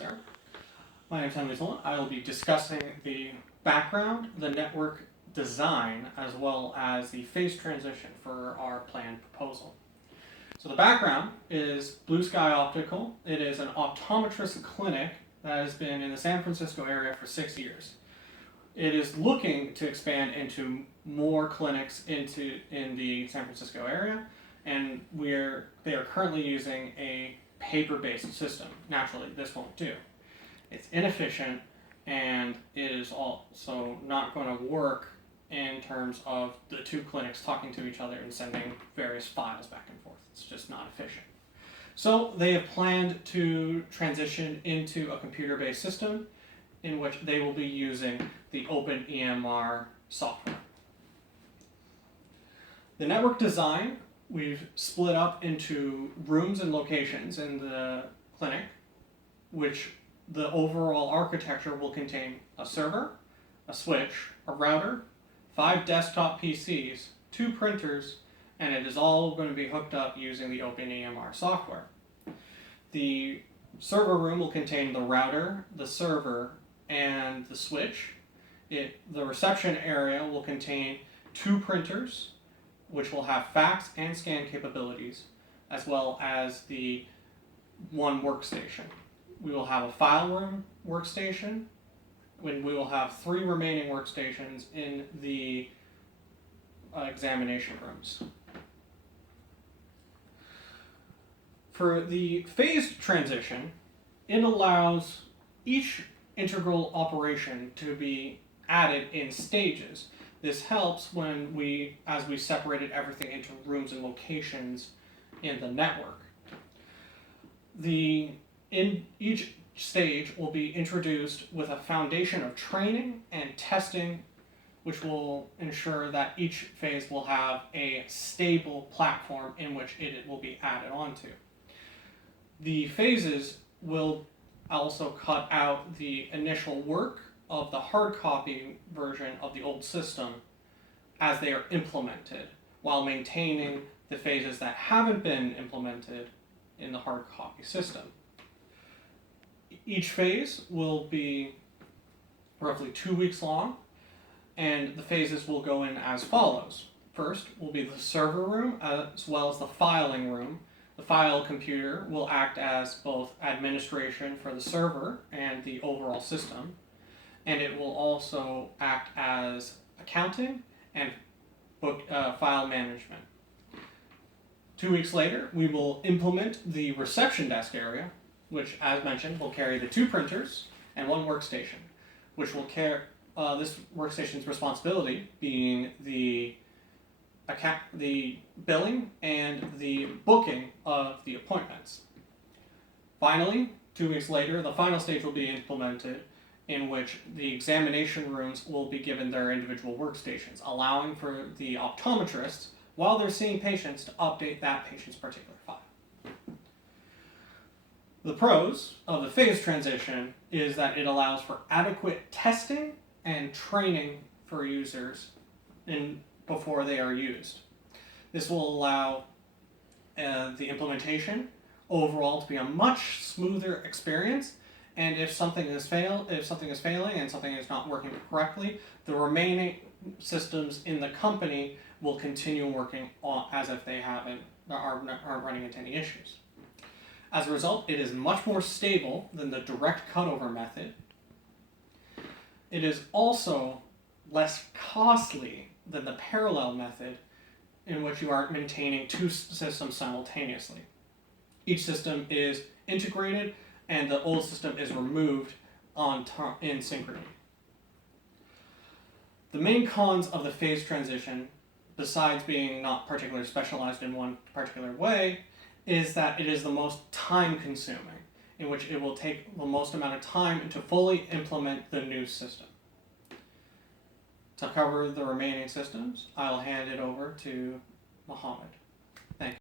there. My name is Henley Tolan. I will be discussing the background, the network design, as well as the phase transition for our planned proposal. So the background is Blue Sky Optical. It is an optometrist clinic that has been in the San Francisco area for 6 years. It is looking to expand into more clinics in the San Francisco area, and they are currently using a paper-based system. Naturally, this won't do. It's inefficient, and it is also not going to work in terms of the two clinics talking to each other and sending various files back and forth. It's just not efficient. So they have planned to transition into a computer-based system in which they will be using the Open EMR software. The network design, we've split up into rooms and locations in the clinic, which the overall architecture will contain a server, a switch, a router, 5 desktop PCs, 2 printers, and it is all going to be hooked up using the Open EMR software. The server room will contain the router, the server, and the switch. The reception area will contain 2 printers, which will have fax and scan capabilities, as well as the 1 workstation. We will have a file room workstation, when we will have 3 remaining workstations in the examination rooms. For the phased transition, it allows each integral operation to be added in stages. This helps as we separated everything into rooms and locations in the network. In each stage will be introduced with a foundation of training and testing, which will ensure that each phase will have a stable platform in which it will be added onto. The phases will also cut out the initial work of the hard copy version of the old system as they are implemented, while maintaining the phases that haven't been implemented in the hard copy system. Each phase will be roughly 2 weeks long, and the phases will go in as follows. First will be the server room as well as the filing room. The file computer will act as both administration for the server and the overall system, and it will also act as accounting and file management. 2 weeks later, we will implement the reception desk area, which, as mentioned, will carry the 2 printers and 1 workstation, which will carry this workstation's responsibility being the billing and the booking of the appointments. Finally, 2 weeks later, the final stage will be implemented, in which the examination rooms will be given their individual workstations, allowing for the optometrists, while they're seeing patients, to update that patient's particular file. The pros of the phase transition is that it allows for adequate testing and training for users before they are used. This will allow the implementation overall to be a much smoother experience, and if something is failing and something is not working correctly, the remaining systems in the company will continue working as if they aren't running into any issues. As a result, it is much more stable than the direct cutover method. It is also less costly than the parallel method, in which you are maintaining 2 systems simultaneously. Each system is integrated and the old system is removed in synchrony. The main cons of the phase transition, besides being not particularly specialized in one particular way, is that it is the most time-consuming, in which it will take the most amount of time to fully implement the new system. To cover the remaining systems, I'll hand it over to Mohammed. Thank you.